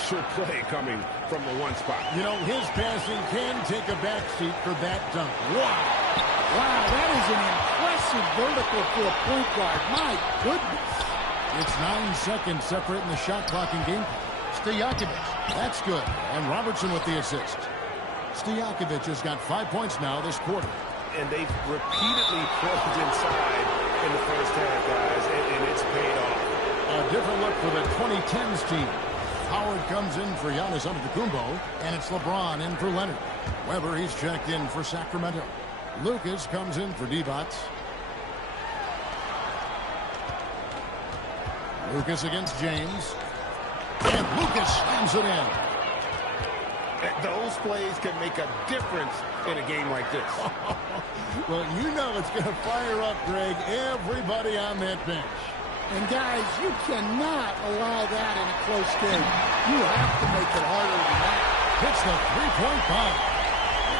special play coming from the one spot. You know, his passing can take a backseat for that dunk. Wow. Wow, that is an impressive vertical for a point guard. My goodness. It's 9 seconds separating the shot clock and game clock. Stojakovic, that's good. And Robertson with the assist. Stojakovic has got 5 points now this quarter. And they've repeatedly closed inside in the first half, guys, and it's paid off. A different look for the 2010s team. Howard comes in for Giannis Antetokounmpo, and it's LeBron in for Leonard. Weber, he's checked in for Sacramento. Lucas comes in for Divac. Lucas against James. And Lucas slams it in. Those plays can make a difference in a game like this. Well, you know it's going to fire up, Greg, everybody on that bench. And, guys, you cannot allow that in a close game. You have to make it harder than that. Hits the three-point bomb.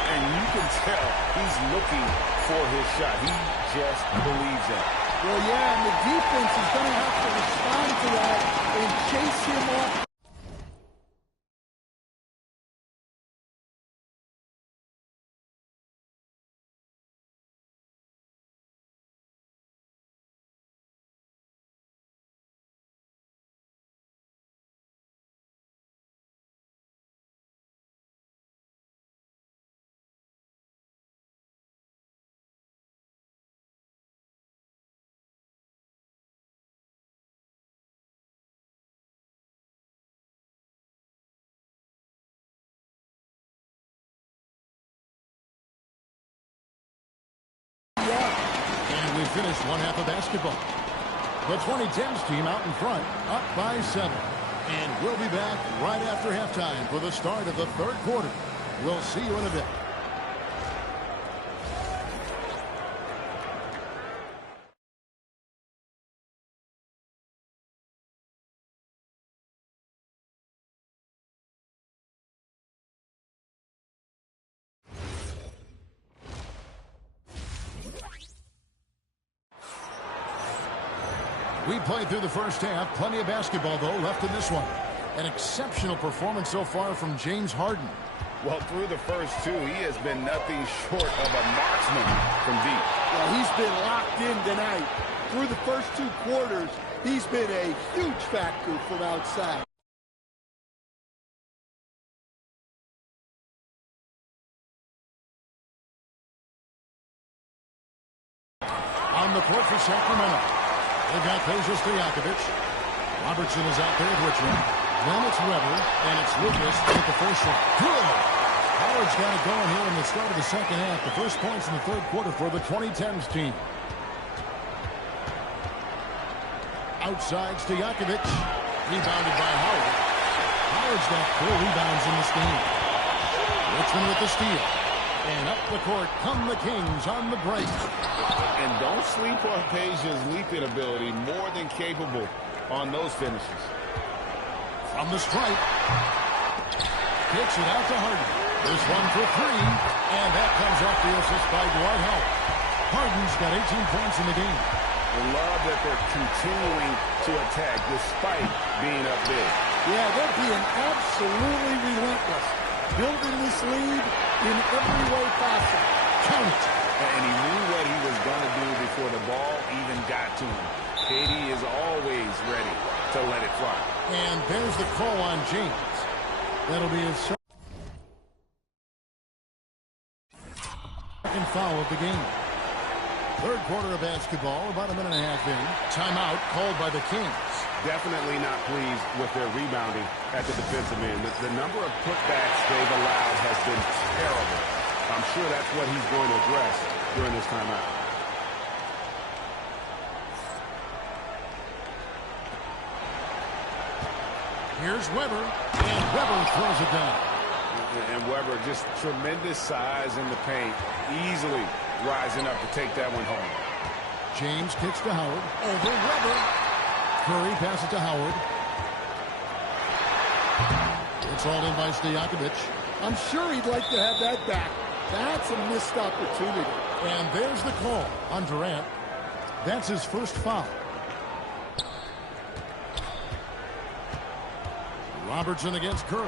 And you can tell he's looking for his shot. He just believes it. Well, yeah, and the defense is going to have to respond to that and chase him off. And we finished one half of basketball. The 2010s team out in front, up by 7. And we'll be back right after halftime for the start of the third quarter. We'll see you in a bit. We played through the first half. Plenty of basketball, though, left in this one. An exceptional performance so far from James Harden. Well, through the first two, he has been nothing short of a marksman from deep. Well, he's been locked in tonight. Through the first 2 quarters, he's been a huge factor from outside. On the court for Sacramento. They've got Peja Stojakovic. Robertson is out there with Richmond. Then it's Weber, and it's Lucas with the first shot. Good! Howard's got it going here in the start of the second half. The first points in the third quarter for the 2010s team. Outside, Stojakovic. Rebounded by Howard. Howard's got 4 rebounds in this game. Richmond with the steal. And up the court come the Kings on the break. And don't sleep on Peja's leaping ability. More than capable on those finishes. From the stripe. Kicks it out to Harden. There's one for 3. And that comes off the assist by Dwight Howard. Harden's got 18 points in the game. I love that they're continuing to attack despite being up big. Yeah, they're being absolutely relentless. Building this lead in every way possible. Count it. And he knew what he was going to do before the ball even got to him. KD is always ready to let it fly. And there's the call on James. That'll be his second foul of the game. Third quarter of basketball, about a minute and a half in. Timeout called by the Kings. Definitely not pleased with their rebounding at the defensive end. The number of putbacks they've allowed has been terrible. I'm sure that's what he's going to address during this timeout. Here's Weber, and Weber throws it down. And Weber, just tremendous size in the paint, easily rising up to take that one home. James kicks to Howard, over Weber. Curry passes to Howard. It's all in by Stojakovic. I'm sure he'd like to have that back. That's a missed opportunity. And there's the call on Durant. That's his first foul. Robertson against Curry.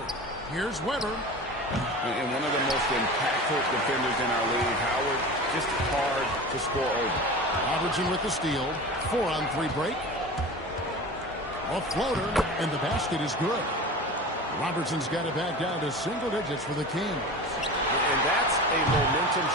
Here's Weber. And one of the most impactful defenders in our league, Howard, just hard to score over. Robertson with the steal. 4-on-3 break. A floater, and the basket is good. Robertson's got it back down to single digits for the Kings. And that's a momentum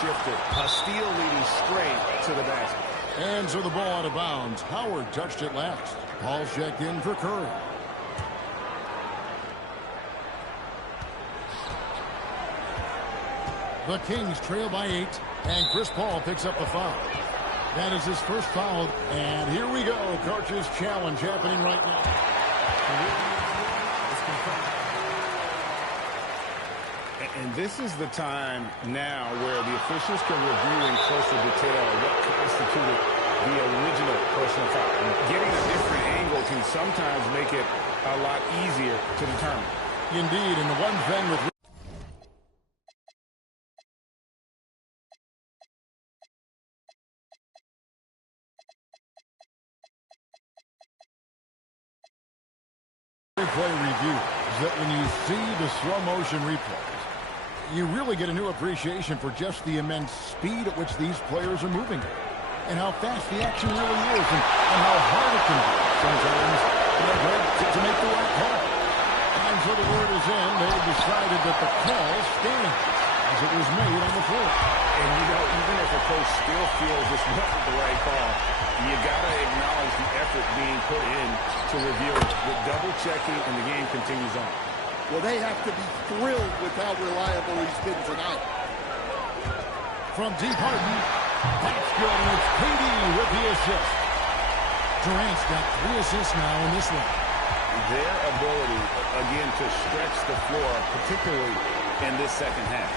shifter. A steal leading straight to the basket. And so the ball out of bounds. Howard touched it last. Paul checked in for Curry. The Kings trail by 8, and Chris Paul picks up the foul. That is his first foul, and here we go. Coach's challenge happening right now. And this is the time now where the officials can review in closer detail what constituted the original personal foul. Getting a different angle can sometimes make it a lot easier to determine. Indeed, and the one thing with replay review is that when you see the slow motion replays, you really get a new appreciation for just the immense speed at which these players are moving and how fast the action really is and how hard it can be sometimes to make the right call. And so the word is in. They decided that the call stands as it was made on the floor. And, you know, even if a coach still feels this wasn't the right call, you got to acknowledge the effort being put in to review it with double-checking, and the game continues on. Well, they have to be thrilled with how reliable he's been tonight. From deep Harden, that's good, and it's KD with the assist. Durant's got 3 assists now in this one. Their ability, again, to stretch the floor, particularly in this second half.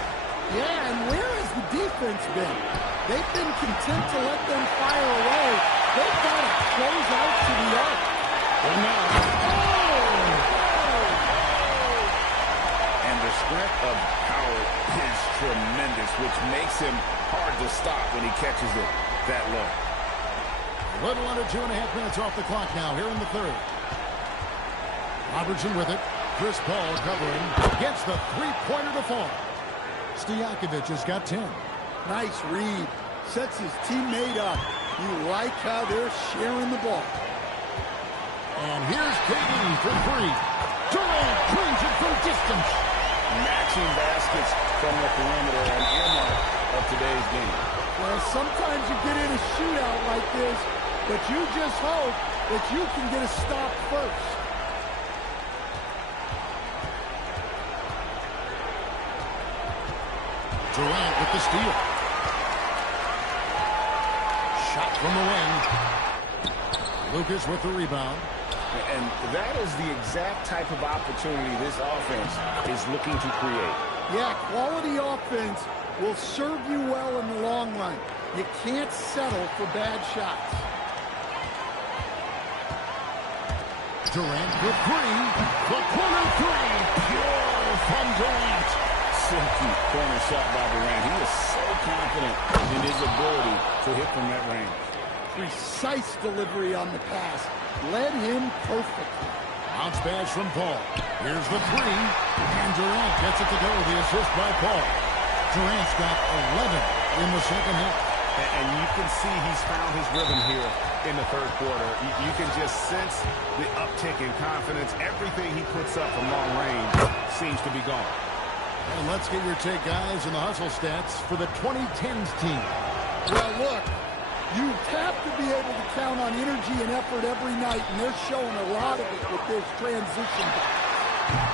Yeah, and where has the defense been? They've been content to let them fire away. They've got to close out to the arc. And now, and the strength of Howard is tremendous, which makes him hard to stop when he catches it that low. a little under 2.5 minutes off the clock now here in the third. Robertson with it. Chris Paul covering. Gets the three-pointer to fall. Stojakovic has got 10. Nice read. Sets his teammate up. You like how they're sharing the ball. And here's KD for 3. Durant cleans it from distance. Matching baskets from the perimeter, an earmark of today's game. Well, sometimes you get in a shootout like this, but you just hope that you can get a stop first. Durant with the steal. Shot from the wing. Lucas with the rebound. And that is the exact type of opportunity this offense is looking to create. Yeah, quality offense will serve you well in the long run. You can't settle for bad shots. Durant with 3. The corner 3. Pure from Durant. Silky corner shot by Durant. He is so confident in his ability to hit from that range. Precise delivery on the pass. Led him perfectly. Bounce pass from Paul. Here's the 3. And Durant gets it to go. The assist by Paul. Durant's got 11 in the second half. And you can see he's found his rhythm here in the third quarter. You can just sense the uptick in confidence. Everything he puts up from long range seems to be gone. And let's get your take, guys, in the hustle stats for the 2010s team. Well, look, you have to be able to count on energy and effort every night, and they're showing a lot of it with this transition.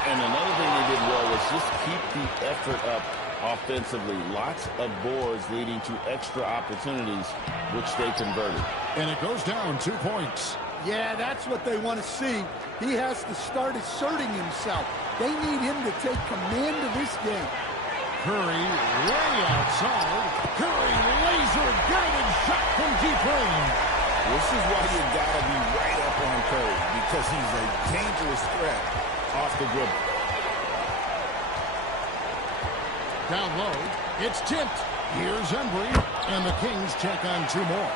And another thing they did well was just keep the effort up offensively. Lots of boards leading to extra opportunities, which they converted. And it goes down 2 points. Yeah, that's what they want to see. He has to start asserting himself. They need him to take command of this game. Curry way outside. Curry laser-guided shot from deep range. This is why you got to be right up on Curry, because he's a dangerous threat off the dribble. Down low, it's tipped. Here's Embry, and the Kings check on 2 more.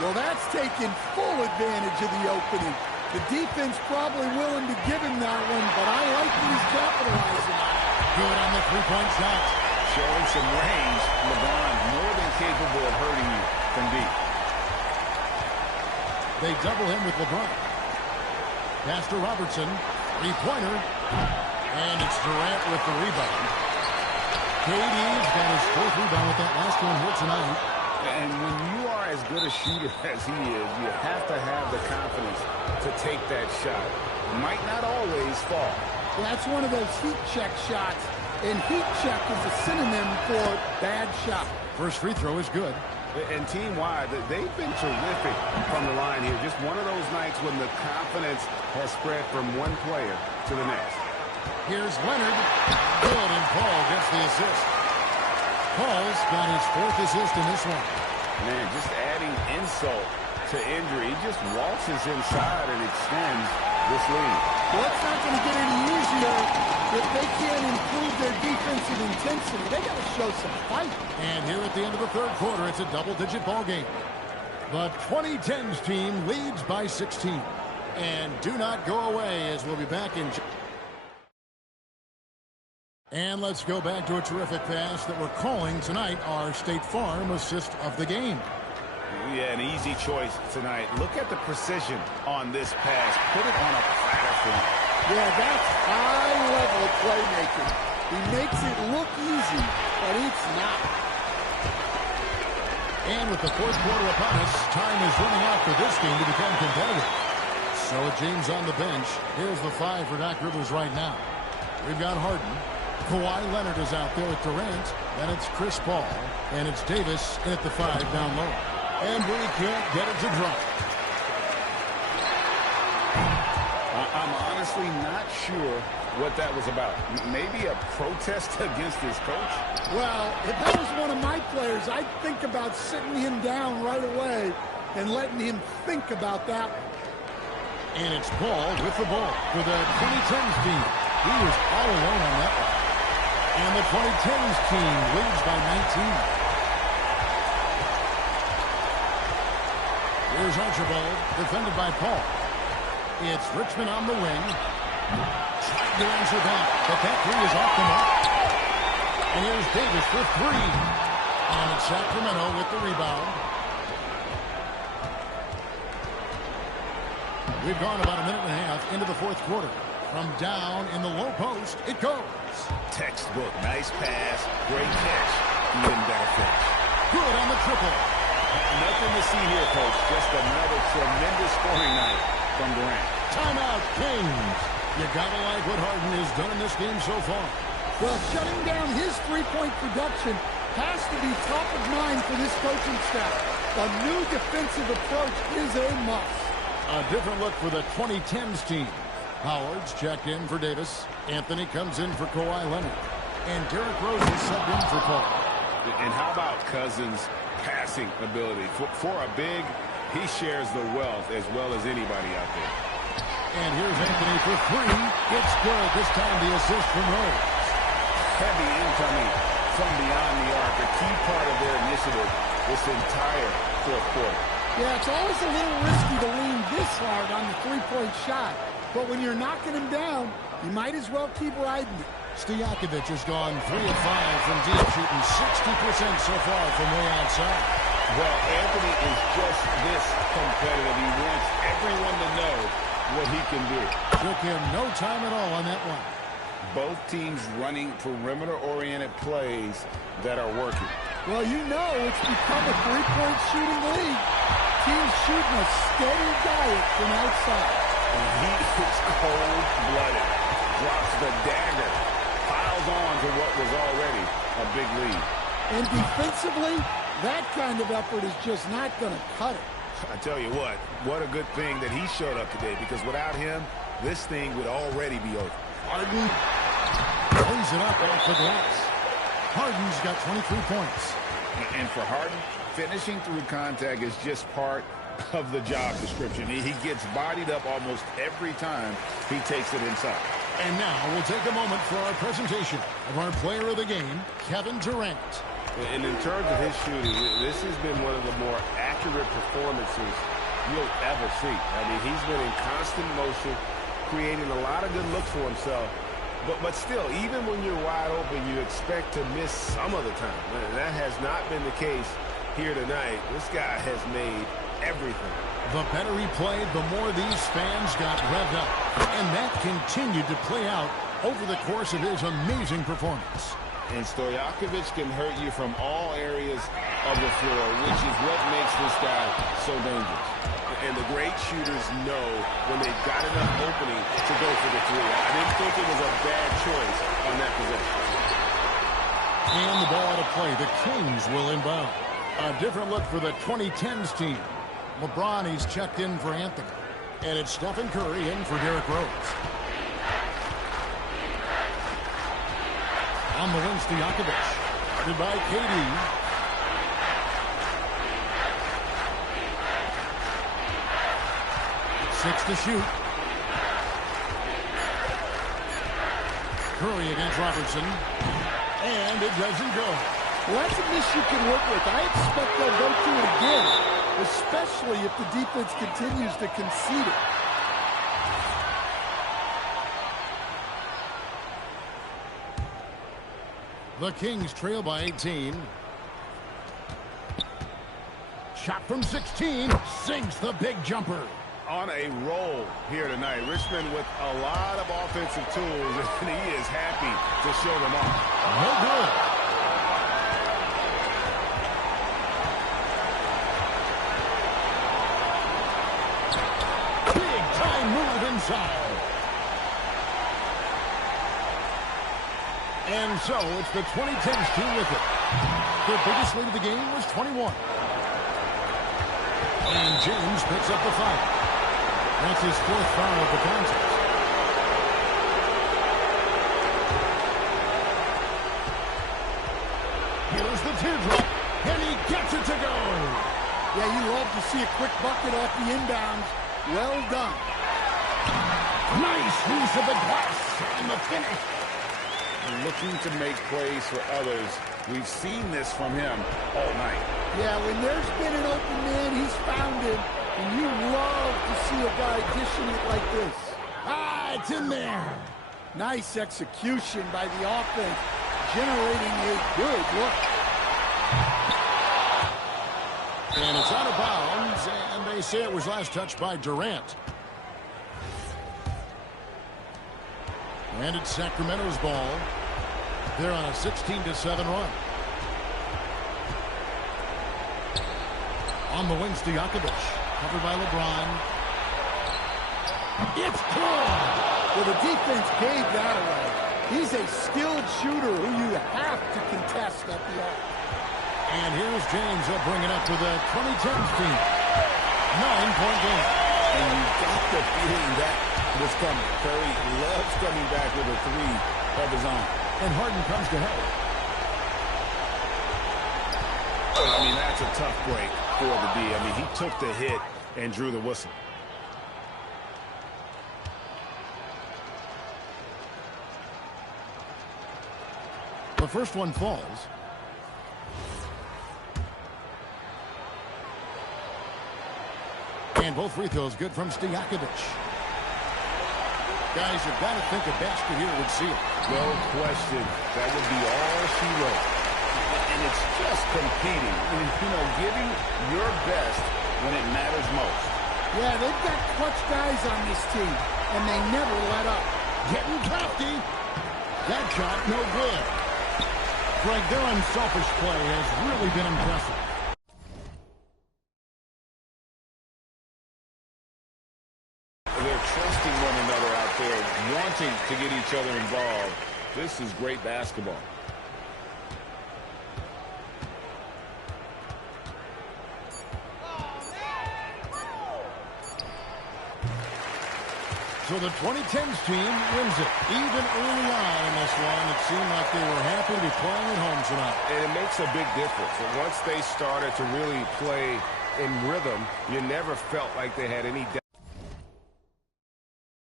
Well, that's taking full advantage of the opening. The defense probably willing to give him that one, but I like that he's capitalizing on it. Good on the three-point shot. Showing some range, LeBron more than capable of hurting you from deep. They double him with LeBron. Pass to Robertson. Three-pointer. And it's Durant with the rebound. KD's got his fourth rebound with that last one here tonight. And when you are as good a shooter as he is, you have to have the confidence to take that shot. It might not always fall. That's one of those heat check shots, and heat check is a synonym for bad shot. First free throw is good. And team-wide, they've been terrific from the line here. Just one of those nights when the confidence has spread from one player to the next. Here's Leonard. Good, and Paul gets the assist. Paul's got his fourth assist in this one. Man, just adding insult to injury. He just waltzes inside and extends this lead. Well, it's not going to get any easier if they can't improve their defensive intensity. They got to show some fight. And here at the end of the third quarter, it's a double-digit ball game. The 2010s team leads by 16. And do not go away as we'll be back in... And let's go back to a terrific pass that we're calling tonight our State Farm assist of the game. Yeah, an easy choice tonight. Look at the precision on this pass. Put it on a platform. Yeah, that's high-level playmaking. He makes it look easy, but it's not. And with the fourth quarter upon us, time is running out for this game to become competitive. So James on the bench. Here's the five for Doc Rivers right now. We've got Harden. Kawhi Leonard is out there at Durant. Then it's Chris Paul. And it's Davis in at the five down low. And we can't get it to drop. I'm honestly not sure what that was about. Maybe a protest against his coach? Well, if that was one of my players, I'd think about sitting him down right away and letting him think about that. And it's Paul with the ball for the 2010s team. He was all alone on that one. And the 2010s team leads by 19. Here's Archibald, defended by Paul. It's Richmond on the wing. Trying to answer that, but that three is off the mark. And here's Davis for three. And it's Sacramento with the rebound. We've gone about a minute and a half into the fourth quarter. From down in the low post, it goes. Textbook, nice pass, great catch, even better finish. Good on the triple. Nothing to see here, Coach. Just another tremendous scoring night from Durant. Timeout, Kings. You gotta like what Harden has done in this game so far. Well, shutting down his three-point production has to be top of mind for this coaching staff. A new defensive approach is a must. A different look for the 2010s team. Howard's checked in for Davis. Anthony comes in for Kawhi Leonard. And Derrick Rose is subbed in for Paul. And how about Cousins' passing ability? For a big, he shares the wealth as well as anybody out there. And here's Anthony for three. It's good. This time the assist from Rose. Heavy incoming from beyond the arc. A key part of their initiative this entire fourth quarter. Yeah, it's always a little risky to lean this hard on the three-point shot. But when you're knocking him down, you might as well keep riding it. Stojakovic has gone 3 of 5 from deep, shooting 60% so far from way outside. Well, Anthony is just this competitive. He wants everyone to know what he can do. Took him no time at all on that one. Both teams running perimeter-oriented plays that are working. Well, you know it's become a three-point shooting league. Teams shooting a steady diet from outside. And he is cold-blooded. Drops the dagger. Piles on to what was already a big lead. And defensively, that kind of effort is just not going to cut it. I tell you what a good thing that he showed up today, because without him, this thing would already be over. Harden plays it up off the glass. Harden's got 23 points. And for Harden, finishing through contact is just part of the job description. He gets bodied up almost every time he takes it inside. And now we'll take a moment for our presentation of our player of the game, Kevin Durant. And in terms of his shooting, this has been one of the more accurate accurate performances you'll ever see. I mean, he's been in constant motion, creating a lot of good looks for himself. But still, even when you're wide open, you expect to miss some of the time. And that has not been the case here tonight. This guy has made everything. The better he played, the more these fans got revved up. And that continued to play out over the course of his amazing performance. And Stojakovic can hurt you from all areas of the floor, which is what makes this guy so dangerous. And the great shooters know when they've got enough opening to go for the three. I didn't think it was a bad choice on that possession. And the ball out of play. The Kings will inbound. A different look for the 2010s team. LeBron, he's checked in for Anthony. And it's Stephen Curry in for Derrick Rose. On the wing, Stojakovic. Guarded by KD. 6 to shoot. Curry against Robertson. And it doesn't go. Well, that's a miss you can work with. I expect they'll go to it again, especially if the defense continues to concede it. The Kings trail by 18. Shot from 16. Sinks the big jumper. On a roll here tonight. Richmond with a lot of offensive tools, and he is happy to show them off. No good. Big time move inside. And so it's the 2010s team with it. Their biggest lead of the game was 21. And James picks up the fight. That's his 4th foul of the contest. Here's the teardrop, and he gets it to go. Yeah, you love to see a quick bucket off the inbounds. Well done. Nice use of the glass and the finish. Looking to make plays for others. We've seen this from him all night. Yeah, when there's been an open man, he's found it. And you love to see a guy dishing it like this. Ah, it's in there. Nice execution by the offense, generating a good look. And it's out of bounds, and they say it was last touched by Durant. And it's Sacramento's ball. They're on a 16-7 run. On the wing, Stojakovic. Covered by LeBron. It's good! Well, the defense gave that away. He's a skilled shooter who you have to contest at the arc. And here's James. He'll bring it up for the 2010s team. 9-point game. And you got the feeling that was coming. Curry loves coming back with a three of his own. And Harden comes to help. I mean, that's a tough break for the D. I mean, he took the hit and drew the whistle. The first one falls. And both free throws good from Stojakovic. Guys, you've got to think a basket here would seal it. No question. That would be all she wrote. And it's just competing. And, you know, giving your best when it matters most. Yeah, they've got clutch guys on this team, and they never let up. Getting crafty. That shot, no good. Greg, their unselfish play has really been impressive. They're trusting one another out there, wanting to get each other involved. This is great basketball. So the 2010s team wins it. Even early on in this one, it seemed like they were happy to be playing at home tonight. And it makes a big difference. And once they started to really play in rhythm, you never felt like they had any doubt.